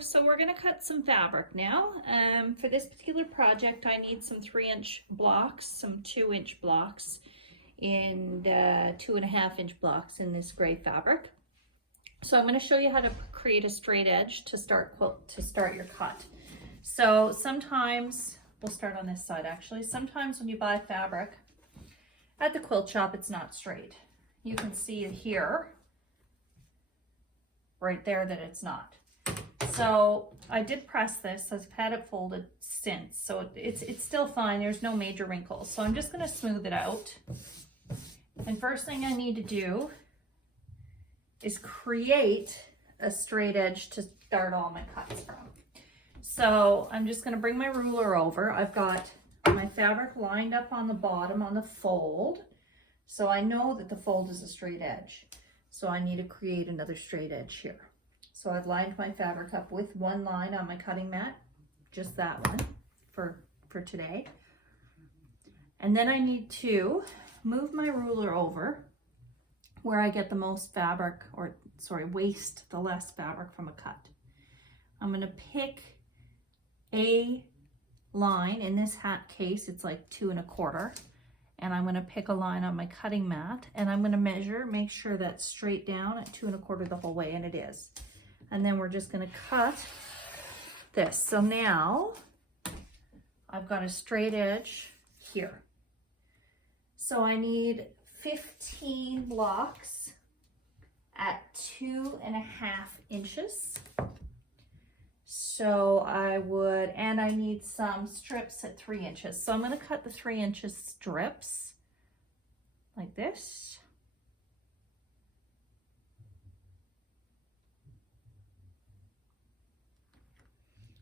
So we're gonna cut some fabric now. For this particular project, I need some 3-inch blocks, some 2-inch blocks, and 2.5-inch blocks in this gray fabric. So I'm gonna show you how to create a straight edge to start your cut. So sometimes, we'll start on this side actually. Sometimes when you buy fabric at the quilt shop, it's not straight. You can see here, right there, that it's not. So I did press this. I've had it folded since, so it's still fine. There's no major wrinkles. So I'm just going to smooth it out. And first thing I need to do is create a straight edge to start all my cuts from. So I'm just going to bring my ruler over. I've got my fabric lined up on the bottom on the fold. So I know that the fold is a straight edge. So I need to create another straight edge here. So I've lined my fabric up with one line on my cutting mat, just that one for today. And then I need to move my ruler over where I get the most fabric, or sorry, waste the less fabric from a cut. I'm gonna pick a line. In this hat case, it's like 2 1/4. And I'm gonna pick a line on my cutting mat, and I'm gonna measure, make sure that's straight down at 2 1/4 the whole way, and it is. And then we're just gonna cut this. So now I've got a straight edge here. So I need 15 blocks at 2.5 inches. So and I need some strips at 3 inches. So I'm gonna cut the 3 inches strips like this.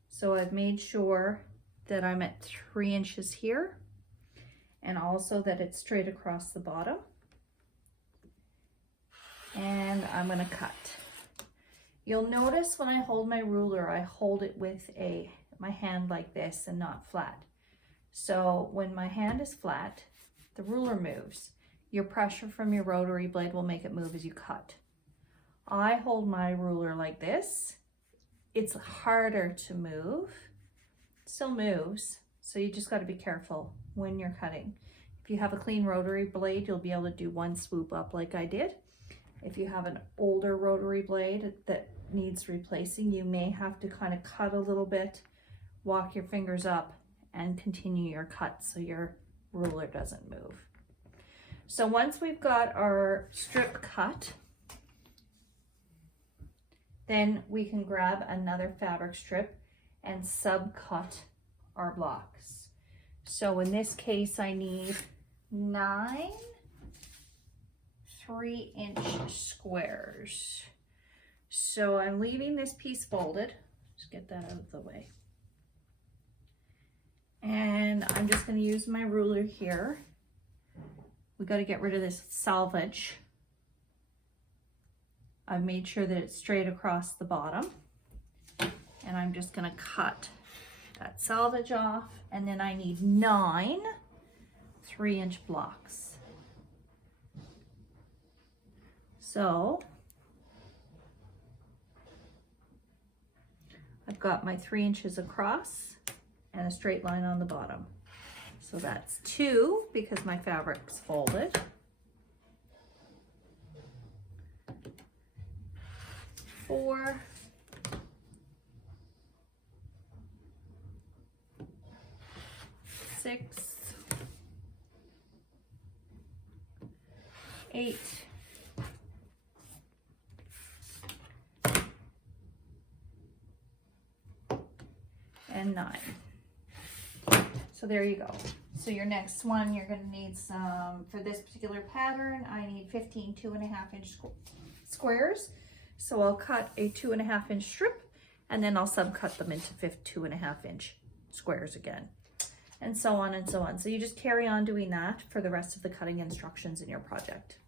So I've made sure that I'm at 3 inches here, and also that it's straight across the bottom. And I'm gonna cut. You'll notice when I hold my ruler, I hold it with my hand like this and not flat. So when my hand is flat, the ruler moves. Your pressure from your rotary blade will make it move as you cut. I hold my ruler like this. It's harder to move. It still moves, so you just got to be careful when you're cutting. If you have a clean rotary blade, you'll be able to do one swoop up like I did. If you have an older rotary blade that needs replacing, you may have to kind of cut a little bit, walk your fingers up, and continue your cut so your ruler doesn't move. So once we've got our strip cut, then we can grab another fabric strip and subcut our blocks. So in this case, I need 9 3-inch squares. So I'm leaving this piece folded. Just get that out of the way. And I'm just going to use my ruler here. We got to get rid of this selvage. I've made sure that it's straight across the bottom. And I'm just going to cut that selvage off. And then I need 9 3-inch blocks. So I've got my 3 inches across and a straight line on the bottom. So that's 2 because my fabric's folded. 4, 6, 8, and 9. So there you go. So your next one, you're going to need some, for this particular pattern, I need 15 2.5-inch squares. So I'll cut a 2.5-inch strip, and then I'll subcut them into 2.5-inch squares again, and so on and so on. So you just carry on doing that for the rest of the cutting instructions in your project.